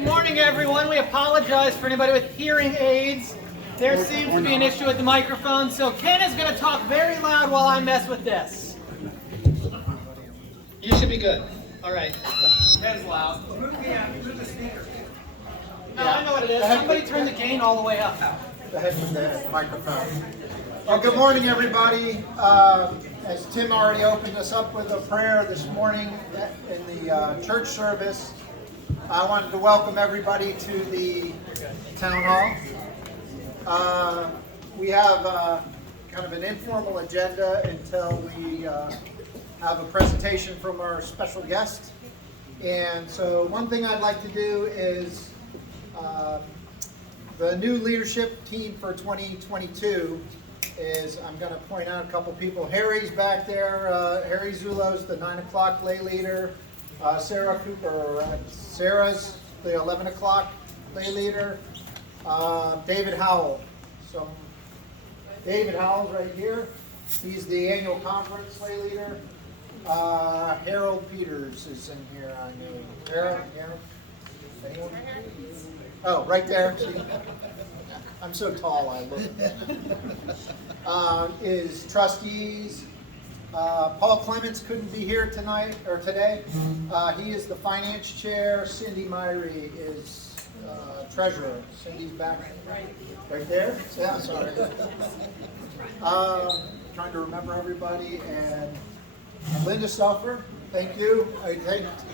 Good morning, everyone. We apologize for anybody with hearing aids. There seems to be an issue with the microphone, so Ken is going to talk very loud while I mess with this. You should be good. All right. Ken's loud. Move the speaker. No, I know what it is. Somebody turn the gain all the way up. Go ahead with the microphone. Well, good morning, everybody. As Tim already opened us up with a prayer this morning in the church service, I wanted to welcome everybody to the town hall. We have kind of an informal agenda until we have a presentation from our special guest. And so one thing I'd like to do is the new leadership team for 2022 is, I'm going to point out a couple people. Harry's back there. Harry Zulo's the 9 o'clock lay leader. Sarah Cooper, Sarah's the 11 o'clock lay leader. David Howell. So David Howell's right here. He's the annual conference lay leader. Harold Peters is in here. I know. Harold? Anyone? Oh, right there. See? I'm so tall, I look. Is trustees. Paul Clements couldn't be here tonight or today. He is the finance chair. Cindy Myrie is treasurer. Cindy's back right there. Yeah, sorry. Trying to remember everybody. And Linda Stuffer, thank you.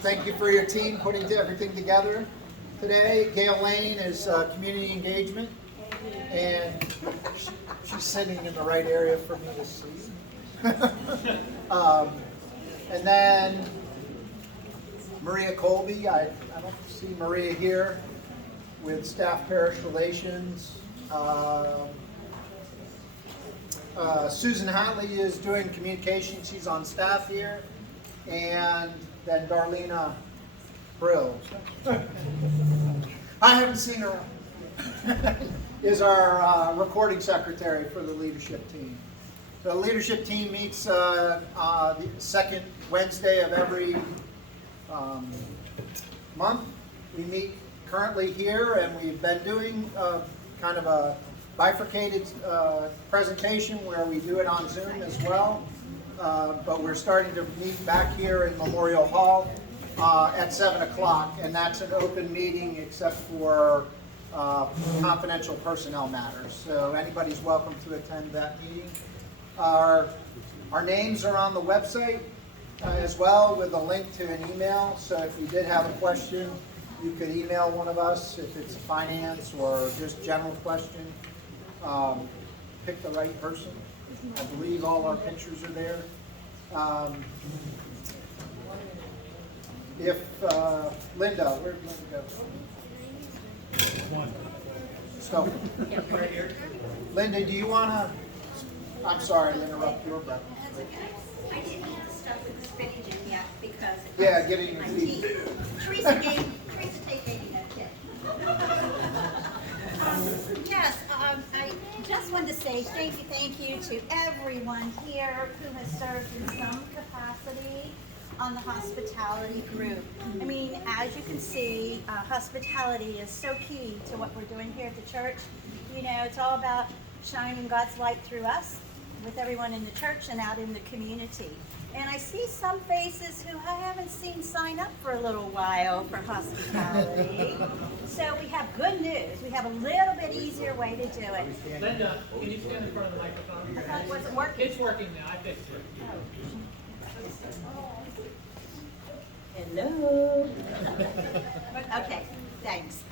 Thank you for your team putting everything together today. Gail Lane is community engagement. And she's sitting in the right area for me to see. And then Maria Colby, I don't see Maria here, with staff parish relations. Susan Hatley is doing communication, she's on staff here. And then Darlena Brill. I haven't seen her. Is our recording secretary for the leadership team. The leadership team meets the second Wednesday of every month. We meet currently here, and we've been doing kind of a bifurcated presentation where we do it on Zoom as well. But we're starting to meet back here in Memorial Hall at 7 o'clock, and that's an open meeting except for confidential personnel matters. So anybody's welcome to attend that meeting. Our names are on the website as well, with a link to an email. So if you did have a question, you could email one of us if it's finance or just general question. Pick the right person. I believe all our pictures are there. Linda, where'd Linda go? So, Linda, do you want to, I'm sorry to interrupt your breath. That's okay. I didn't have stuff with the spinach in yet because getting your my teeth. Teresa gave me that tip. Yes, I just wanted to say thank you to everyone here who has served in some capacity on the hospitality group. I mean, as you can see, hospitality is so key to what we're doing here at the church. You know, it's all about shining God's light through us, with everyone in the church and out in the community. And I see some faces who I haven't seen sign up for a little while for hospitality. So we have good news. We have a little bit easier way to do it. Linda, can you stand in front of the microphone? Was it working? It's working now. I fixed it. Hello. Okay, thanks.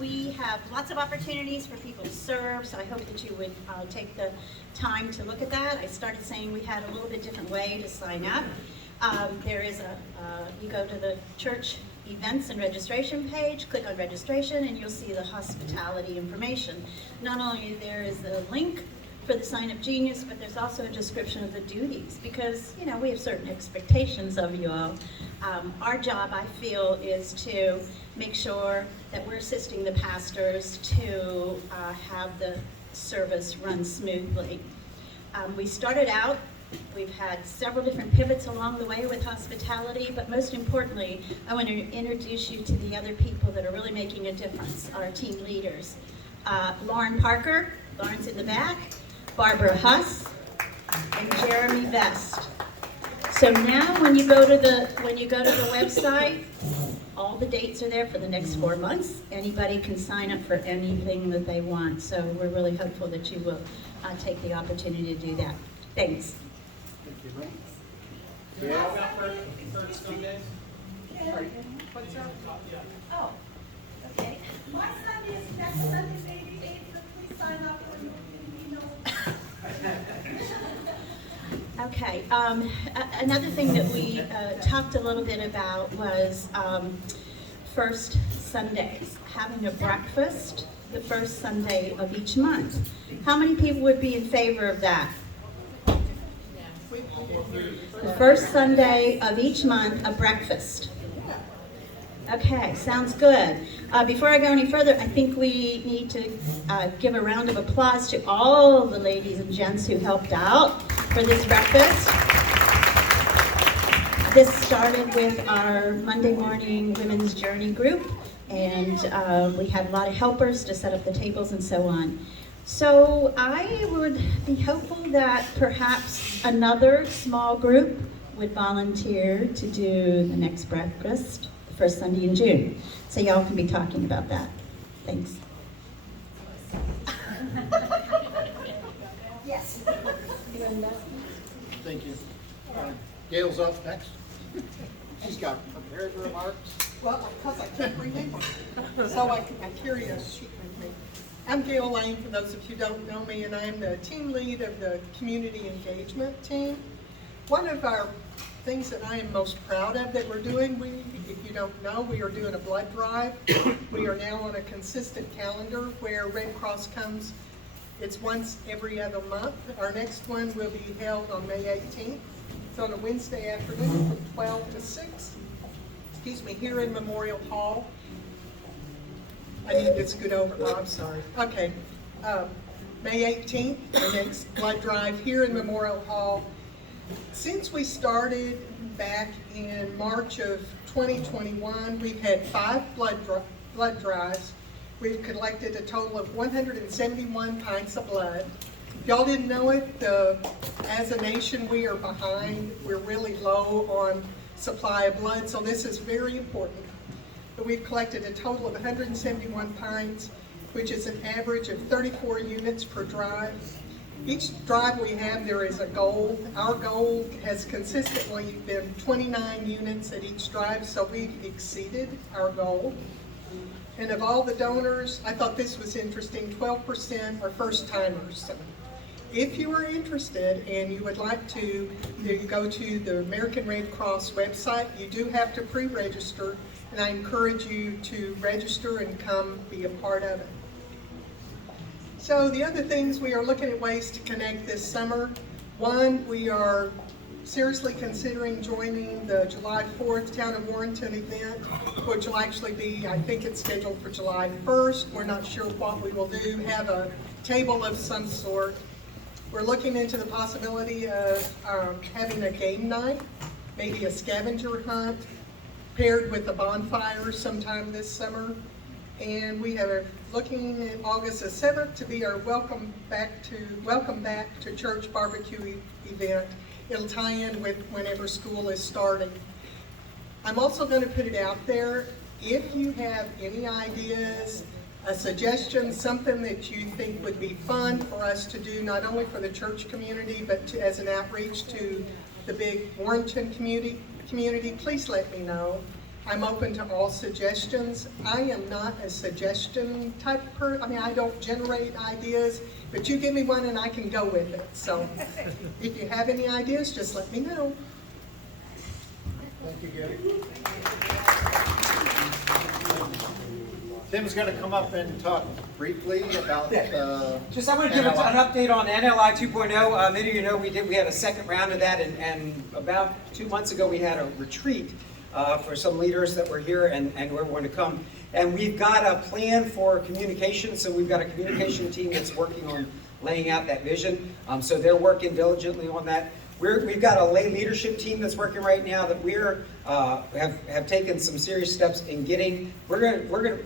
We have lots of opportunities for people to serve, so I hope that you would take the time to look at that. I started saying we had a little bit different way to sign up. There is you go to the church events and registration page, click on registration, and you'll see the hospitality information. Not only there is a link for the Sign Up Genius, but there's also a description of the duties, because you know we have certain expectations of you all. Our job, I feel, is to make sure that we're assisting the pastors to have the service run smoothly. We started out We've had several different pivots along the way with hospitality, but most importantly, I want to introduce you to the other people that are really making a difference, our team leaders. Lauren Parker, Lauren's in the back, Barbara Huss, and Jeremy Vest. So now when you go to the website, all the dates are there for the next 4 months. Anybody can sign up for anything that they want. So we're really hopeful that you will take the opportunity to do that. Thanks. Thank you, Lynn. Yeah. Yeah. What's up? Oh, okay. My Sunday is next Sunday, maybe 8, so please sign up for Okay. Another thing that we talked a little bit about was first Sundays, having a breakfast the first Sunday of each month. How many people would be in favor of that? The first Sunday of each month, a breakfast. Okay, sounds good. Before I go any further, I think we need to give a round of applause to all the ladies and gents who helped out for this breakfast. This started with our Monday morning Women's Journey group, and we had a lot of helpers to set up the tables and so on. So I would be hopeful that perhaps another small group would volunteer to do the next breakfast the first Sunday in June. So y'all can be talking about that. Thanks. Yes. Thank you. Gail's up next. She's got prepared remarks. Well, because I can't remember, so I carry a sheet with me. I'm Gail Lane, for those of you who don't know me, and I'm the team lead of the community engagement team. One of our things that I am most proud of that we're doing, if you don't know, we are doing a blood drive. We are now on a consistent calendar where Red Cross comes. It's once every other month. Our next one will be held on May 18th. It's on a Wednesday afternoon from 12 to 6. Here in Memorial Hall. I need to scoot over. Oh, I'm sorry. Okay. May 18th, the next blood drive here in Memorial Hall. Since we started back in March of 2021, we've had 5 blood drives. We've collected a total of 171 pints of blood. If y'all didn't know it, as a nation we are behind. We're really low on supply of blood, so this is very important. But we've collected a total of 171 pints, which is an average of 34 units per drive. Each drive we have, there is a goal. Our goal has consistently been 29 units at each drive, so we've exceeded our goal. And of all the donors, I thought this was interesting, 12% are first timers. So if you are interested and you would like to, you go to the American Red Cross website. You do have to pre-register, and I encourage you to register and come be a part of it. So the other things, we are looking at ways to connect this summer. One, we are seriously considering joining the July 4th Town of Warrenton event, which will actually be, I think it's scheduled for July 1st. We're not sure what we will do, have a table of some sort. We're looking into the possibility of having a game night, maybe a scavenger hunt, paired with a bonfire sometime this summer. And we are looking at August the 7th to be our welcome back to church barbecue event. It'll tie in with whenever school is starting. I'm also going to put it out there, if you have any ideas, a suggestion, something that you think would be fun for us to do, not only for the church community, but as an outreach to the big Warrenton community, please let me know. I'm open to all suggestions. I am not a suggestion type person. I mean, I don't generate ideas, but you give me one and I can go with it. So if you have any ideas, just let me know. Thank you, Gail. Tim's going to come up and talk briefly about Just I want to give an update on NLI 2.0. Many of you know we had a second round of that, and about 2 months ago we had a retreat for some leaders that were here and who are going to come. And we've got a plan for communication, so we've got a communication team that's working on laying out that vision. So they're working diligently on that. We've got a lay leadership team that's working right now that have taken some serious steps in getting. We're going to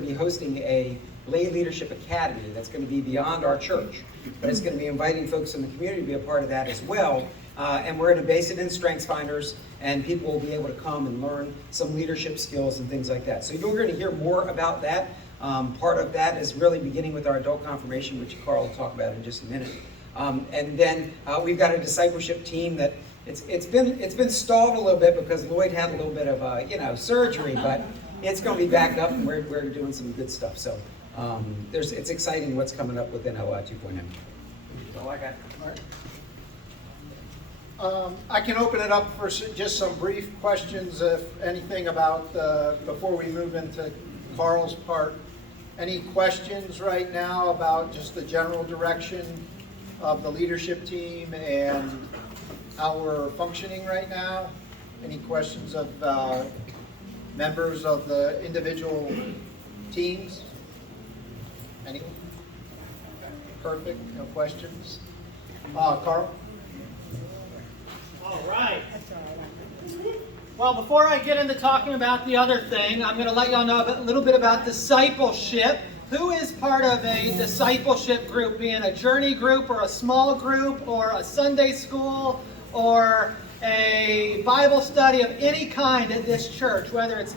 be hosting a lay leadership academy that's going to be beyond our church, but it's going to be inviting folks in the community to be a part of that as well. And we're going to base it in Strengths Finders, and people will be able to come and learn some leadership skills and things like that. So you're going to hear more about that. Part of that is really beginning with our adult confirmation, which Carl will talk about in just a minute. And then we've got a discipleship team that it's been stalled a little bit because Lloyd had a little bit of surgery, but it's going to be back up, and we're doing some good stuff. So it's exciting what's coming up with NLI 2.0. So I got. I can open it up for just some brief questions, if anything, about before we move into Carl's part. Any questions right now about just the general direction of the leadership team and how we're functioning right now? Any questions of members of the individual teams? Anyone? Perfect, no questions. Carl? All right. Well, before I get into talking about the other thing, I'm going to let y'all know a little bit about discipleship. Who is part of a discipleship group, being a journey group or a small group or a Sunday school or a Bible study of any kind at this church, whether it's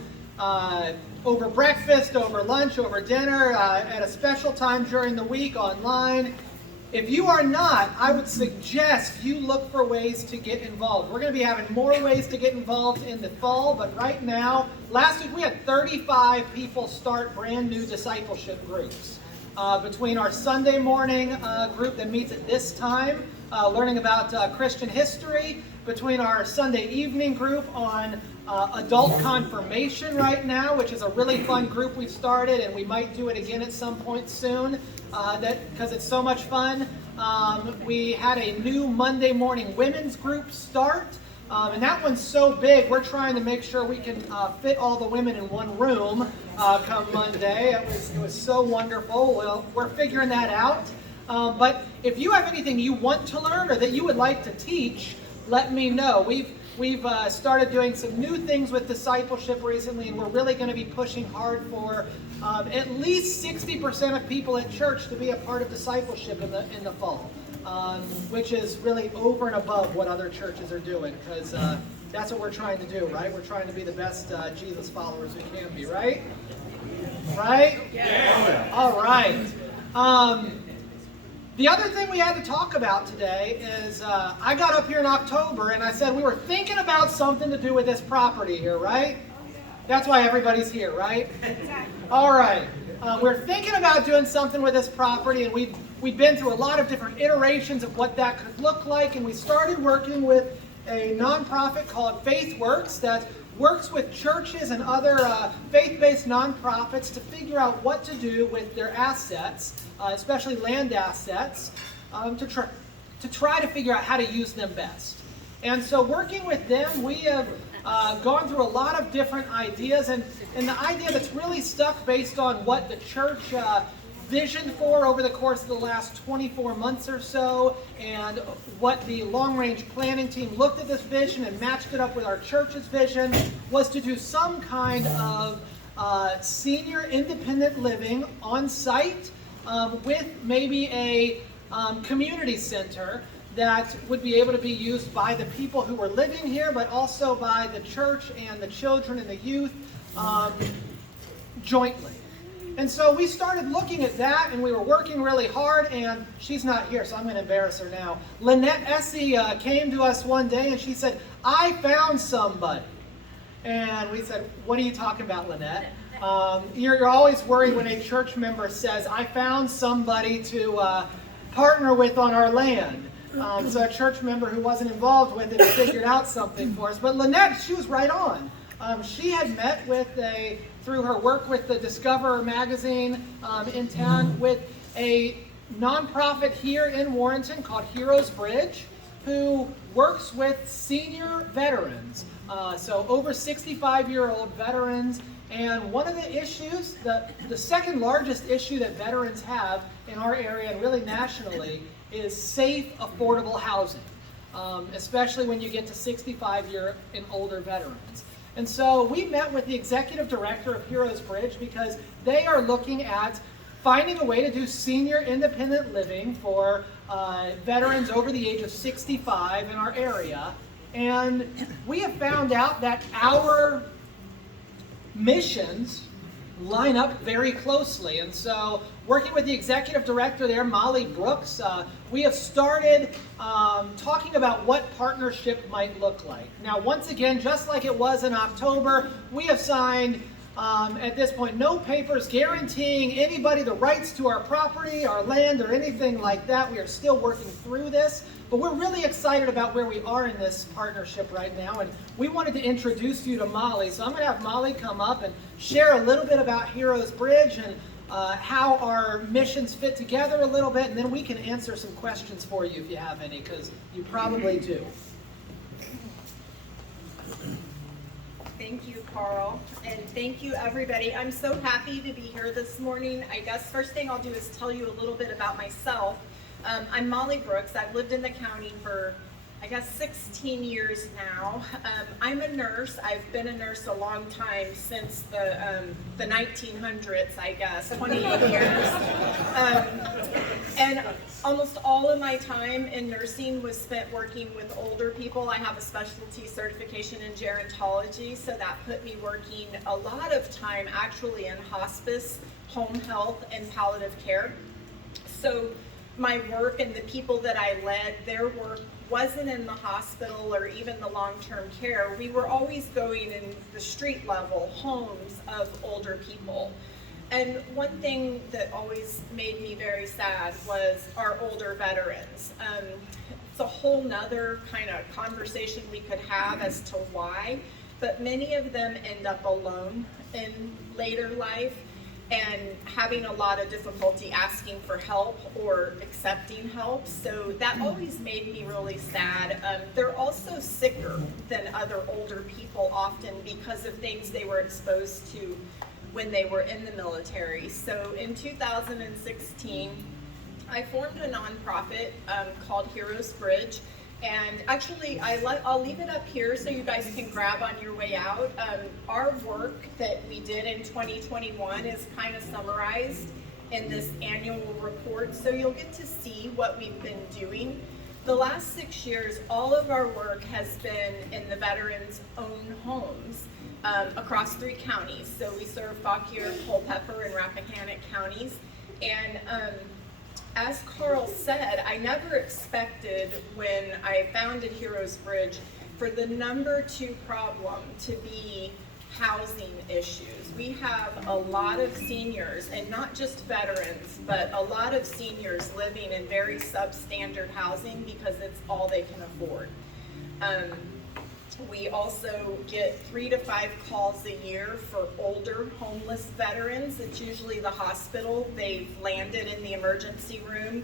over breakfast, over lunch, over dinner, at a special time during the week, online? If you are not, I would suggest you look for ways to get involved. We're going to be having more ways to get involved in the fall, but right now, last week we had 35 people start brand new discipleship groups. Between our Sunday morning group that meets at this time, learning about Christian history, between our Sunday evening group on adult confirmation right now, which is a really fun group we've started, and we might do it again at some point soon, because it's so much fun. We had a new Monday morning women's group start, and that one's so big, we're trying to make sure we can fit all the women in one room come Monday. It was so wonderful. Well, we're figuring that out. But if you have anything you want to learn or that you would like to teach, let me know. We've started doing some new things with discipleship recently, and we're really going to be pushing hard for at least 60% of people at church to be a part of discipleship in the fall, which is really over and above what other churches are doing, because that's what we're trying to do, right? We're trying to be the best Jesus followers we can be, right? Right? Yeah. All right. The other thing we had to talk about today is I got up here in October and I said we were thinking about something to do with this property here, right? That's why everybody's here, right? All right. We're thinking about doing something with this property, and we've been through a lot of different iterations of what that could look like, and we started working with a nonprofit called FaithWorks that works with churches and other faith-based nonprofits to figure out what to do with their assets, especially land assets, to try to figure out how to use them best. And so working with them, we have gone through a lot of different ideas, and the idea that's really stuck based on what the church visioned for over the course of the last 24 months or so, and what the long-range planning team looked at this vision and matched it up with our church's vision, was to do some kind of senior independent living on site with maybe a community center that would be able to be used by the people who were living here, but also by the church and the children and the youth jointly. And so we started looking at that, and we were working really hard, and she's not here, so I'm going to embarrass her now. Lynette Essie came to us one day, and she said, "I found somebody." And we said, "What are you talking about, Lynette?" You're always worried when a church member says, "I found somebody to partner with on our land." So a church member who wasn't involved with it figured out something for us. But Lynette, she was right on. She had met with through her work with the Discover magazine in town, with a nonprofit here in Warrenton called Heroes Bridge, who works with senior veterans, so over 65-year-old veterans. And one of the issues, the second largest issue that veterans have in our area and really nationally, is safe, affordable housing, especially when you get to 65-year and older veterans. And so we met with the executive director of Heroes Bridge because they are looking at finding a way to do senior independent living for veterans over the age of 65 in our area. And we have found out that our missions line up very closely. And so working with the executive director there, Molly Brooks, we have started talking about what partnership might look like. Now, once again, just like it was in October, we have signed at this point no papers guaranteeing anybody the rights to our property, our land, or anything like that. We are still working through this, but we're really excited about where we are in this partnership right now, and we wanted to introduce you to Molly. So I'm going to have Molly come up and share a little bit about Heroes Bridge and how our missions fit together a little bit, and then we can answer some questions for you if you have any, because you probably do. Thank you, Carl, and thank you, everybody. I'm so happy to be here this morning. I guess first thing I'll do is tell you a little bit about myself. I'm Molly Brooks. I've lived in the county for, I guess, 16 years now. I'm a nurse. I've been a nurse a long time, since the 1900s, I guess, 28 years. And almost all of my time in nursing was spent working with older people. I have a specialty certification in gerontology, so that put me working a lot of time actually in hospice, home health, and palliative care. So my work and the people that I led, their work wasn't in the hospital or even the long-term care. We were always going in the street level homes of older people. And one thing that always made me very sad was our older veterans. It's a whole nother kind of conversation we could have as to why, but many of them end up alone in later life and having a lot of difficulty asking for help or accepting help. So that always made me really sad. They're also sicker than other older people often because of things they were exposed to when they were in the military. So in 2016, I formed a nonprofit called Heroes Bridge. And actually, I'll leave it up here so you guys can grab on your way out. Our work that we did in 2021 is kind of summarized in this annual report, so you'll get to see what we've been doing. The last 6 years, all of our work has been in the veterans' own homes across 3 counties. So we serve Fauquier, Culpeper, and Rappahannock counties. And as Carl said, I never expected when I founded Heroes Bridge for the number 2 problem to be housing issues. We have a lot of seniors, and not just veterans, but a lot of seniors living in very substandard housing because it's all they can afford. We also get 3 to 5 calls a year for older homeless veterans. It's usually the hospital. They've landed in the emergency room,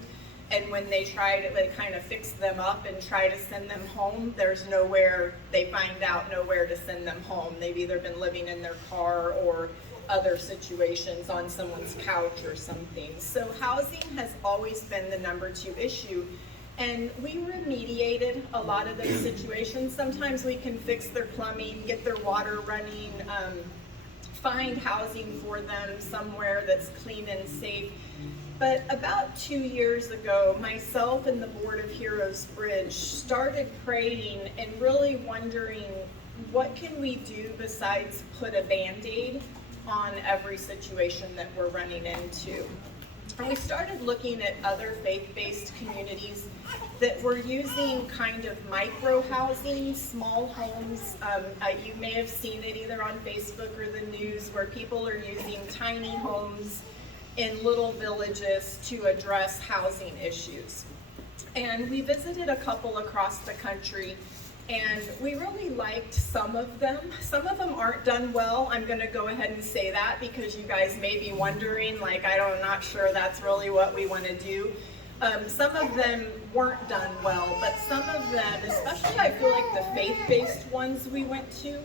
and when they try to kind of fix them up and try to send them home, there's nowhere, they find out nowhere to send them home. They've either been living in their car or other situations on someone's couch or something. So housing has always been the number 2 issue. And we remediated a lot of those situations. Sometimes we can fix their plumbing, get their water running, find housing for them somewhere that's clean and safe. But about 2 years ago, myself and the board of Heroes Bridge started praying and really wondering, what can we do besides put a Band-Aid on every situation that we're running into? And we started looking at other faith-based communities that were using kind of micro-housing, small homes. You may have seen it either on Facebook or the news, where people are using tiny homes in little villages to address housing issues. And we visited a couple across the country, and we really liked some of them. Some of them aren't done well. I'm going to go ahead and say that because you guys may be wondering, like, I'm not sure that's really what we want to do. Some of them weren't done well, but some of them, especially I feel like the faith-based ones we went to,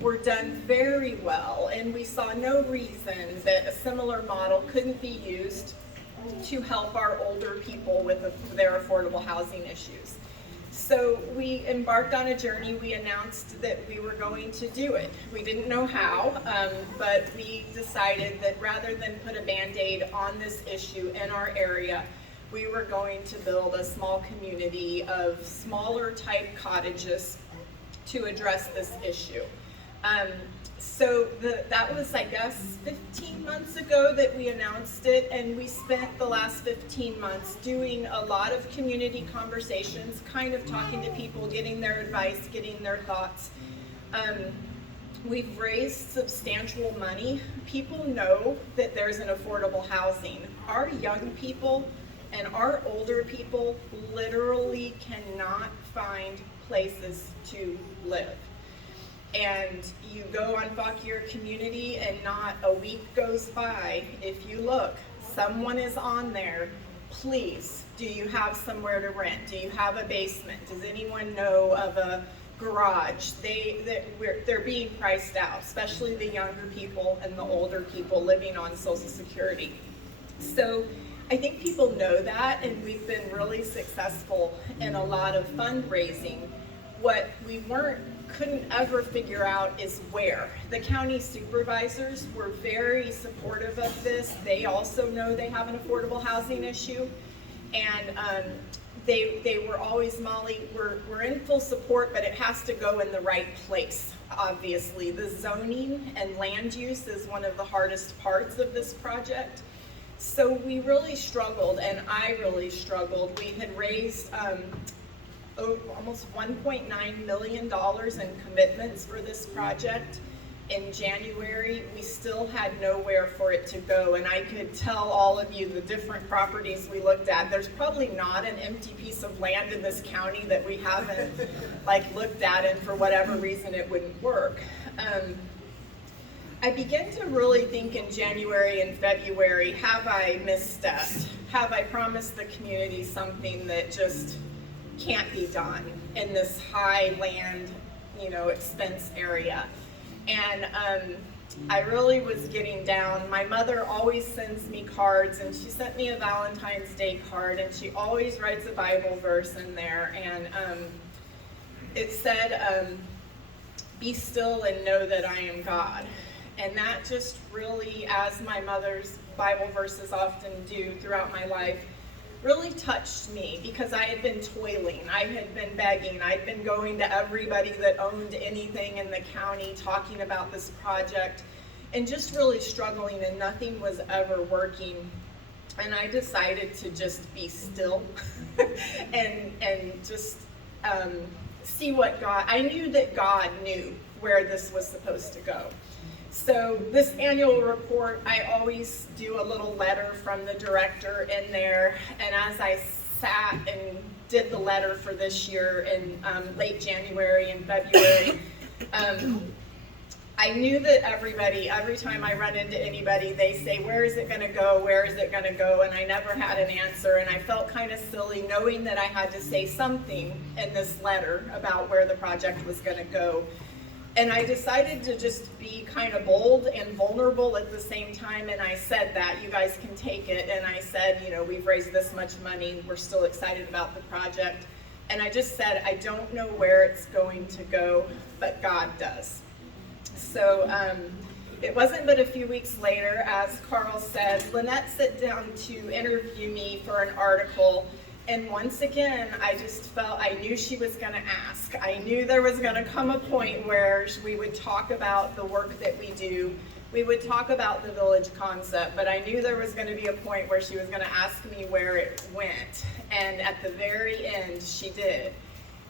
were done very well, and we saw no reason that a similar model couldn't be used to help our older people with their affordable housing issues. So we embarked on a journey. We announced that we were going to do it. We didn't know how, but we decided that rather than put a Band-Aid on this issue in our area, we were going to build a small community of smaller type cottages to address this issue. So that was, I guess, 15 months ago that we announced it, and we spent the last 15 months doing a lot of community conversations, kind of talking to people, getting their advice, getting their thoughts. We've raised substantial money. People know that there's an affordable housing. Our young people and our older people literally cannot find places to live. And you go on Fauquier Community and not a week goes by. If you look, someone is on there. Please, do you have somewhere to rent? Do you have a basement? Does anyone know of a garage? They're being priced out, especially the younger people and the older people living on Social Security. So I think people know that, and we've been really successful in a lot of fundraising. What we couldn't ever figure out is where. The county supervisors were very supportive of this. They also know they have an affordable housing issue, and they were always, Molly, we're in full support, but it has to go in the right place. Obviously, the zoning and land use is one of the hardest parts of this project. So we really struggled, and I really struggled. We had raised almost $1.9 million in commitments for this project. In January, we still had nowhere for it to go, and I could tell all of you the different properties we looked at. There's probably not an empty piece of land in this county that we haven't looked at, and for whatever reason it wouldn't work. I began to really think in January and February, have I misstepped? Have I promised the community something that just can't be done in this high land, expense area? And I really was getting down. My mother always sends me cards, and she sent me a Valentine's Day card, and she always writes a Bible verse in there, and it said, "Be still and know that I am God." And that just really, as my mother's Bible verses often do throughout my life, really touched me, because I had been toiling, I had been begging, I'd been going to everybody that owned anything in the county talking about this project, and just really struggling, and nothing was ever working. And I decided to just be still and just see what God, I knew that God knew where this was supposed to go. So this annual report, I always do a little letter from the director in there, and as I sat and did the letter for this year in late January and February, I knew that every time I run into anybody, they say, "Where is it going to go? Where is it going to go?" And I never had an answer, and I felt kind of silly knowing that I had to say something in this letter about where the project was going to go. And I decided to just be kind of bold and vulnerable at the same time, and I said that, "You guys can take it." And I said, "We've raised this much money, we're still excited about the project." And I just said, "I don't know where it's going to go, but God does." So it wasn't but a few weeks later, as Carl said, Lynette sat down to interview me for an article. And once again, I just felt, I knew she was going to ask. I knew there was going to come a point where we would talk about the work that we do. We would talk about the village concept, but I knew there was going to be a point where she was going to ask me where it went. And at the very end, she did.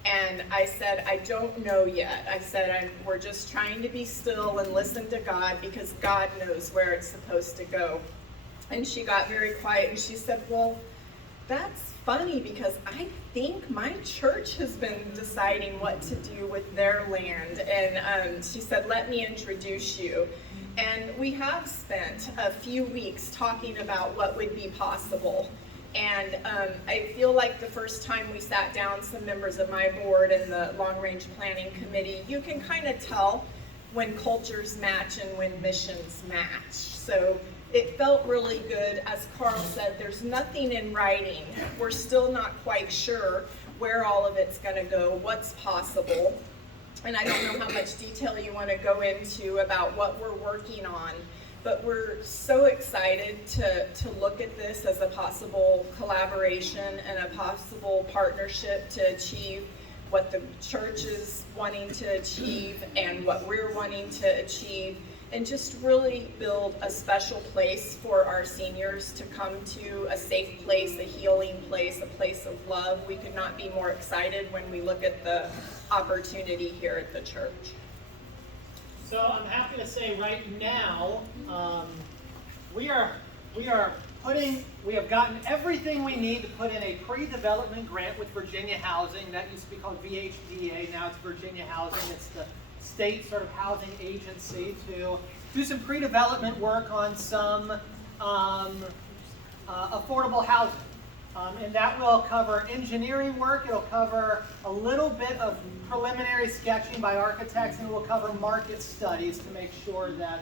And I said, "I don't know yet." I said, "We're just trying to be still and listen to God, because God knows where it's supposed to go." And she got very quiet, and she said, "Well, that's funny, because I think my church has been deciding what to do with their land." And she said, "Let me introduce you." And we have spent a few weeks talking about what would be possible. And I feel like the first time we sat down, some members of my board and the Long Range Planning Committee, you can kind of tell when cultures match and when missions match. So it felt really good. As Carl said, there's nothing in writing. We're still not quite sure where all of it's going to go, what's possible. And I don't know how much detail you want to go into about what we're working on, but we're so excited to look at this as a possible collaboration and a possible partnership to achieve what the church is wanting to achieve and what we're wanting to achieve, and just really build a special place for our seniors to come to, a safe place, a healing place, a place of love. We could not be more excited when we look at the opportunity here at the church. So I'm happy to say right now, we have gotten everything we need to put in a pre-development grant with Virginia Housing. That used to be called VHDA, now it's Virginia Housing. It's the state sort of housing agency to do some pre-development work on some affordable housing. And that will cover engineering work, it'll cover a little bit of preliminary sketching by architects, and it will cover market studies to make sure that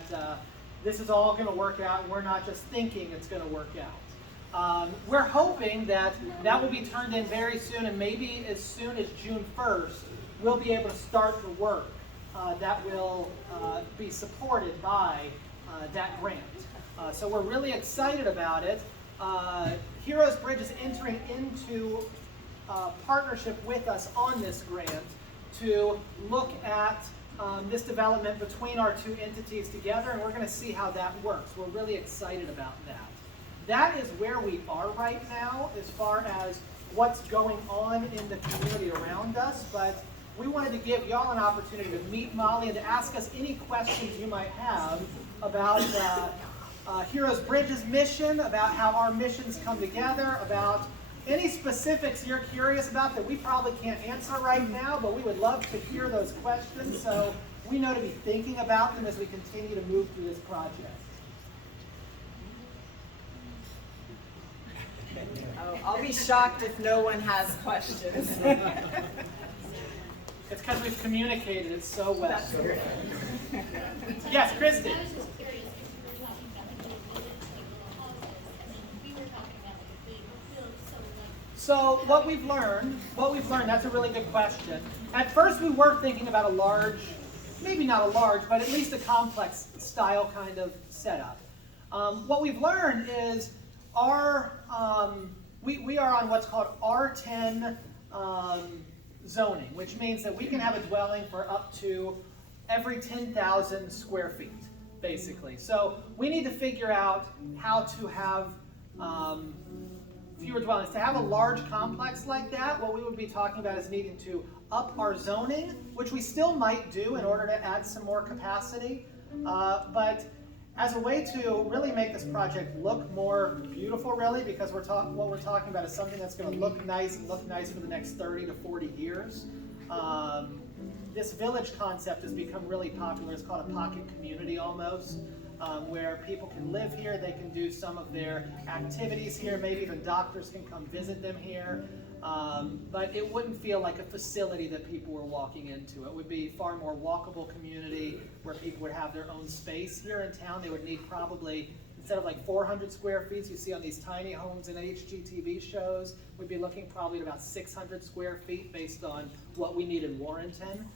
this is all going to work out and we're not just thinking it's going to work out. We're hoping that that will be turned in very soon, and maybe as soon as June 1st, we'll be able to start the work that will be supported by that grant. So we're really excited about it. Heroes Bridge is entering into partnership with us on this grant to look at this development between our two entities together, and we're going to see how that works. We're really excited about that. That is where we are right now as far as what's going on in the community around us, but we wanted to give y'all an opportunity to meet Molly and to ask us any questions you might have about Heroes Bridge's mission, about how our missions come together, about any specifics you're curious about that we probably can't answer right now, but we would love to hear those questions so we know to be thinking about them as we continue to move through this project. Oh, I'll be shocked if no one has questions. It's because we've communicated it so well. That's great. Yes, Kristen. I was just curious, if you were talking about the causes, and then we were talking about the big field, So what we've learned, that's a really good question. At first we were thinking about a large, maybe not a large, but at least a complex style kind of setup. What we've learned is we are on what's called R10 zoning, which means that we can have a dwelling for up to every 10,000 square feet, basically. So we need to figure out how to have fewer dwellings. To have a large complex like that, what we would be talking about is needing to up our zoning, which we still might do in order to add some more capacity. But as a way to really make this project look more beautiful, really, because what we're talking about is something that's going to look nice and look nice for the next 30 to 40 years. This village concept has become really popular. It's called a pocket community almost, where people can live here, they can do some of their activities here, maybe even doctors can come visit them here. But it wouldn't feel like a facility that people were walking into. It would be far more walkable community where people would have their own space. Here in town, they would need probably, instead of like 400 square feet you see on these tiny homes in HGTV shows, we'd be looking probably at about 600 square feet based on what we need in Warrenton.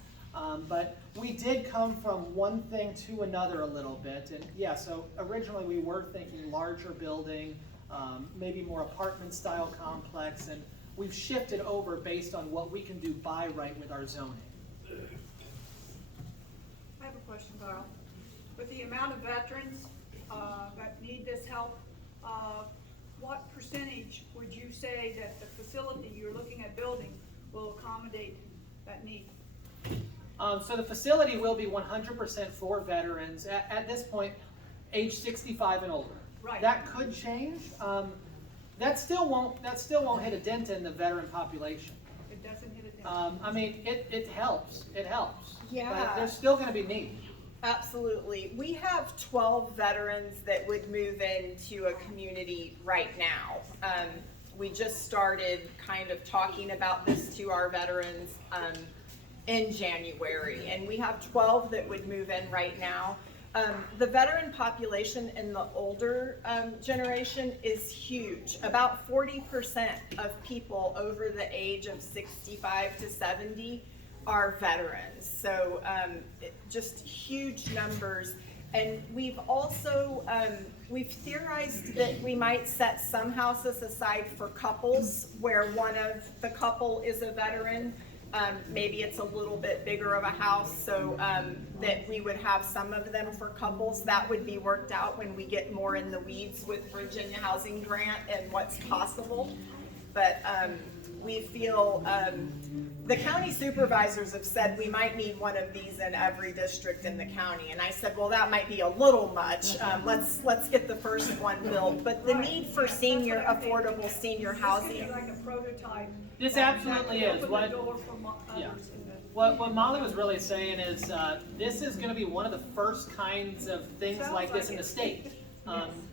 But we did come from one thing to another a little bit. And yeah, so originally we were thinking larger building, maybe more apartment style complex, and we've shifted over based on what we can do by right with our zoning. I have a question, Carl. With the amount of veterans that need this help, what percentage would you say that the facility you're looking at building will accommodate that need? So the facility will be 100% for veterans at this point, age 65 and older. Right. That could change. That still won't hit a dent in the veteran population. It doesn't hit it down. I mean, it helps. It helps. Yeah. But there's still going to be need. Absolutely. We have 12 veterans that would move into a community right now. We just started kind of talking about this to our veterans in January, and we have 12 that would move in right now. The veteran population in the older generation is huge. About 40% of people over the age of 65 to 70 are veterans. So just huge numbers. And we've also, we've theorized that we might set some houses aside for couples where one of the couple is a veteran. Maybe it's a little bit bigger of a house, so that we would have some of them for couples. That would be worked out when we get more in the weeds with Virginia Housing Grant and what's possible. But we feel, the county supervisors have said we might need one of these in every district in the county. And I said, well, that might be a little much. Let's get the first one built. But the need for affordable senior housing. Like a prototype. This absolutely is. Open the door for Yeah. others in the- What Molly was really saying is this is going to be one of the first kinds of things Sounds like this like in the it. state.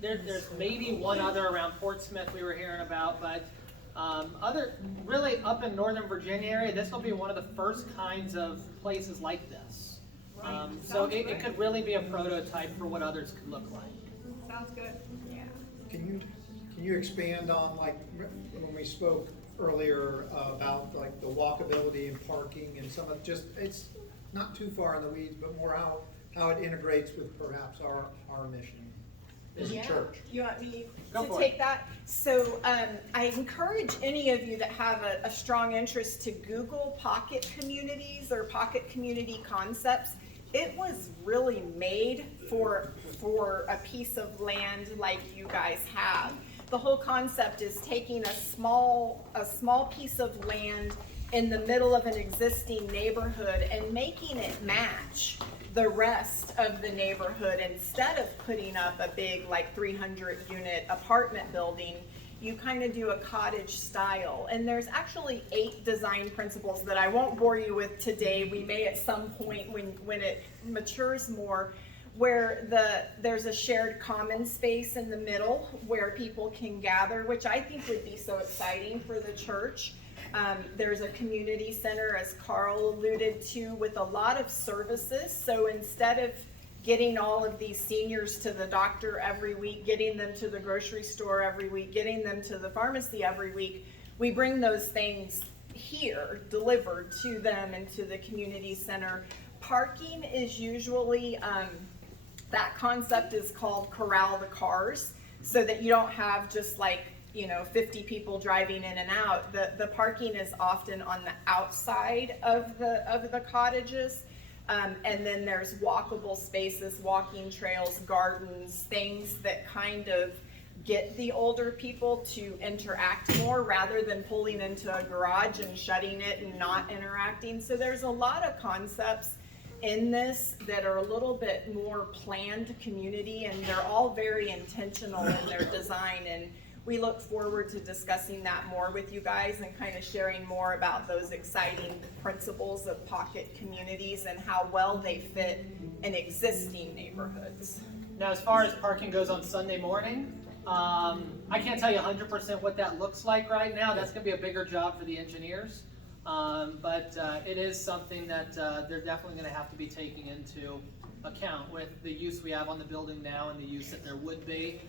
There's maybe one other around Portsmouth we were hearing about, but really up in Northern Virginia area, this will be one of the first kinds of places like this. So it could really be a prototype for what others could look like. Sounds good. Yeah. Can you expand on, like, when we spoke earlier about like the walkability and parking and some of just, it's not too far in the weeds, but more how it integrates with perhaps our mission as a church. You want me Go to for take it. that? So I encourage any of you that have a strong interest to Google pocket communities or pocket community concepts. It was really made for a piece of land like you guys have. The whole concept is taking a small piece of land in the middle of an existing neighborhood and making it match the rest of the neighborhood. Instead of putting up a big, like, 300 unit apartment building, you kind of do a cottage style. And there's actually 8 design principles that I won't bore you with today. We may at some point when it matures more, where there's a shared common space in the middle where people can gather, which I think would be so exciting for the church. There's a community center, as Carl alluded to, with a lot of services. So instead of getting all of these seniors to the doctor every week, getting them to the grocery store every week, getting them to the pharmacy every week, we bring those things here, delivered to them and to the community center. Parking is usually, that concept is called corral the cars, so that you don't have just like, 50 people driving in and out. The parking is often on the outside of the cottages. And then there's walkable spaces, walking trails, gardens, things that kind of get the older people to interact more rather than pulling into a garage and shutting it and not interacting. So there's a lot of concepts in this that are a little bit more planned community, and they're all very intentional in their design. And we look forward to discussing that more with you guys and kind of sharing more about those exciting principles of pocket communities and how well they fit in existing neighborhoods. Now, as far as parking goes on Sunday morning, I can't tell you 100% what that looks like right now. That's going to be a bigger job for the engineers. But it is something that they're definitely going to have to be taking into account with the use we have on the building now and the use that there would be.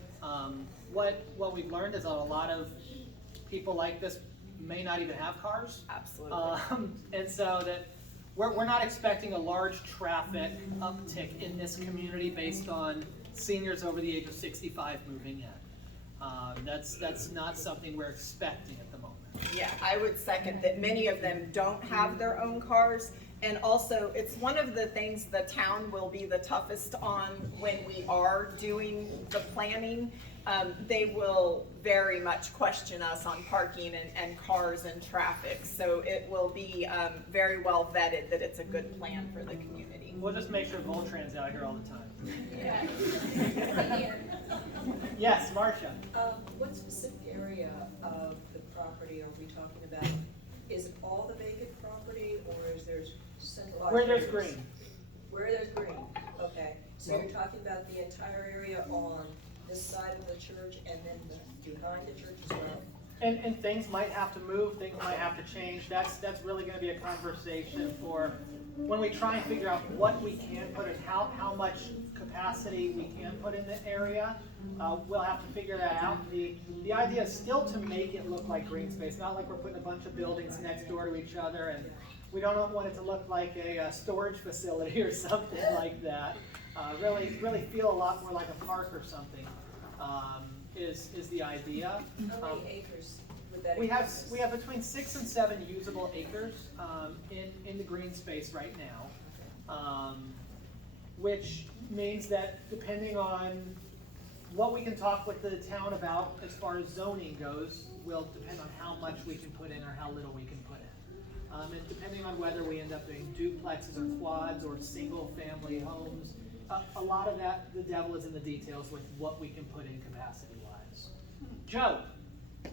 What we've learned is that a lot of people like this may not even have cars. Absolutely. And so that we're not expecting a large traffic uptick in this community based on seniors over the age of 65 moving in. That's not something we're expecting at the moment. Yeah, I would second that. Many of them don't have their own cars. And also, it's one of the things the town will be the toughest on when we are doing the planning. They will very much question us on parking and cars and traffic. So it will be very well vetted that it's a good plan for the community. We'll just make sure Voltran's out here all the time. Yeah. Yes, Marcia. What specific area of the property are we talking about? Is it all the vacant property, or is there centralized? Where there's areas? green. Where there's green, okay. So you're talking about the entire area on this side of the church and then behind the church as well? And things might have to move, things might have to change. That's really going to be a conversation for when we try and figure out what we can put in, how much capacity we can put in the area, we'll have to figure that out. The idea is still to make it look like green space, not like we're putting a bunch of buildings next door to each other, and we don't want it to look like a storage facility or something like that. Really feel a lot more like a park or something is the idea. How many acres would that We have encompass? between 6 and 7 usable acres in the green space right now, which means that depending on what we can talk with the town about as far as zoning goes will depend on how much we can put in or how little we can put in. And depending on whether we end up doing duplexes or quads or single family homes, a lot of that, the devil is in the details with what we can put in capacity wise. Joe, Do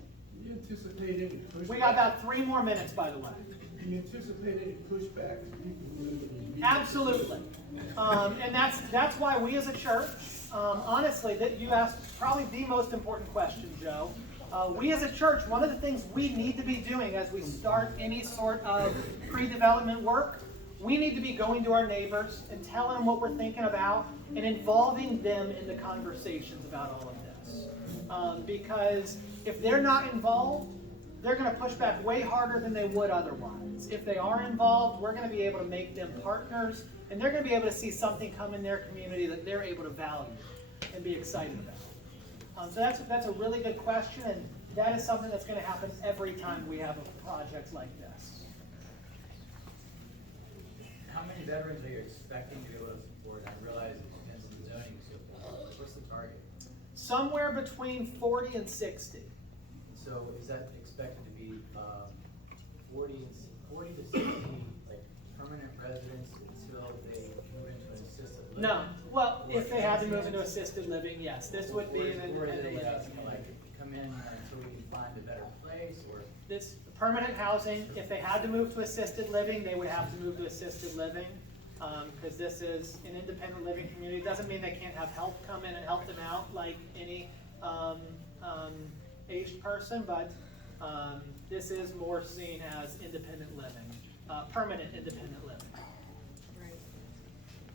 you anticipate any pushback? we got about 3 more minutes, by the way. Do you anticipate any pushback from people who live in the Absolutely. And that's why we as a church, honestly, that you asked probably the most important question, Joe. We as a church, one of the things we need to be doing as we start any sort of pre-development work, we need to be going to our neighbors and telling them what we're thinking about and involving them in the conversations about all of this. Because if they're not involved, they're going to push back way harder than they would otherwise. If they are involved, we're going to be able to make them partners, and they're going to be able to see something come in their community that they're able to value and be excited about. So that's a really good question, and that is something that's going to happen every time we have a project like this. How many veterans are you expecting to be able to support? I realize it depends on the zoning and so forth. What's the target? Somewhere between 40 and 60. So is that expected to be 40 to 60 like permanent residents until they move into an assisted living? No. Well, if they had to move into assisted living, yes. This would be an Or do independent they living. like come in until we can find a better place, or? This permanent housing, if they had to move to assisted living, they would have to move to assisted living. Because this is an independent living community. Doesn't mean they can't have help come in and help them out like any aged person, but this is more seen as independent living, permanent independent living. Right.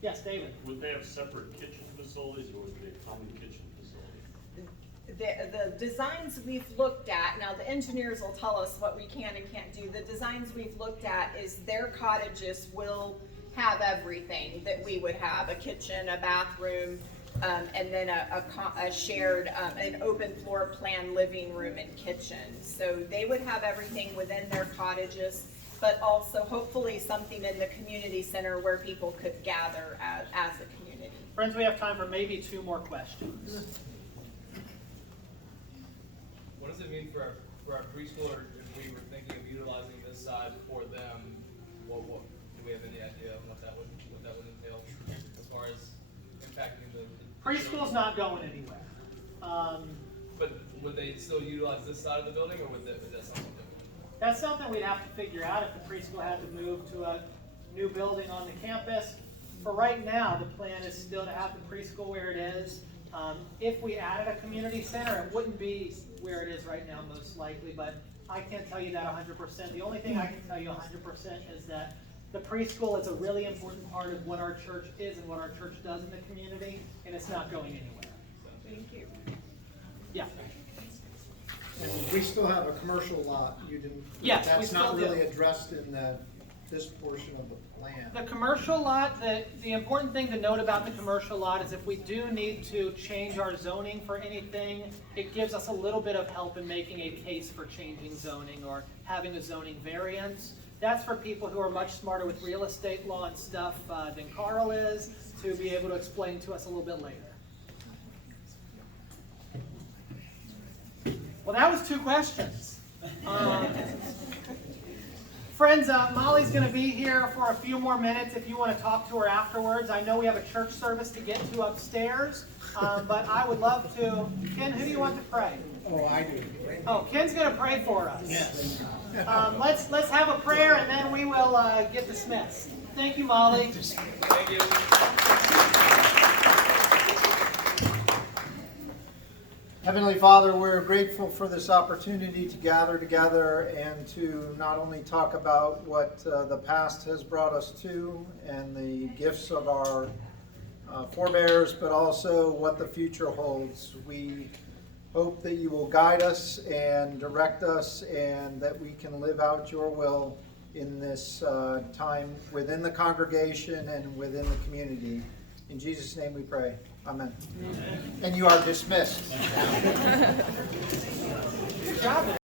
Yes, David? Would they have separate kitchen facilities, or would they common kitchen facilities? The designs we've looked at, now the engineers will tell us what we can and can't do. The designs we've looked at is their cottages will have everything that we would have, a kitchen, a bathroom, and then a shared, an open floor plan living room and kitchen. So they would have everything within their cottages, but also hopefully something in the community center where people could gather as a community. Friends, we have time for maybe 2 more questions. What does it mean for our preschooler if we were thinking of utilizing this side for them? What do we have any idea of what that would entail as far as impacting the Preschool's not going anywhere. But would they still utilize this side of the building, or is that something different? That's something we'd have to figure out if the preschool had to move to a new building on the campus. For right now, the plan is still to have the preschool where it is. If we added a community center, it wouldn't be where it is right now, most likely, but I can't tell you that 100%. The only thing I can tell you 100% is that the preschool is a really important part of what our church is and what our church does in the community, and it's not going anywhere. Thank you. Yeah. And we still have a commercial lot, you didn't, Yes, we that's not still do. really addressed in this portion of the plan. The commercial lot, the important thing to note about the commercial lot is if we do need to change our zoning for anything, it gives us a little bit of help in making a case for changing zoning or having a zoning variance. That's for people who are much smarter with real estate law and stuff than Carl is, to be able to explain to us a little bit later. Well, that was 2 questions. Friends, Molly's going to be here for a few more minutes if you want to talk to her afterwards. I know we have a church service to get to upstairs, but I would love to. Ken, who do you want to pray? Oh, I do. Oh, Ken's going to pray for us. Yes. Let's have a prayer and then we will get dismissed. Thank you, Molly. Thank you. Heavenly Father, we're grateful for this opportunity to gather together and to not only talk about what the past has brought us to and the gifts of our forebears, but also what the future holds. We hope that you will guide us and direct us and that we can live out your will in this time within the congregation and within the community. In Jesus' name we pray. Amen. And you are dismissed. Good job.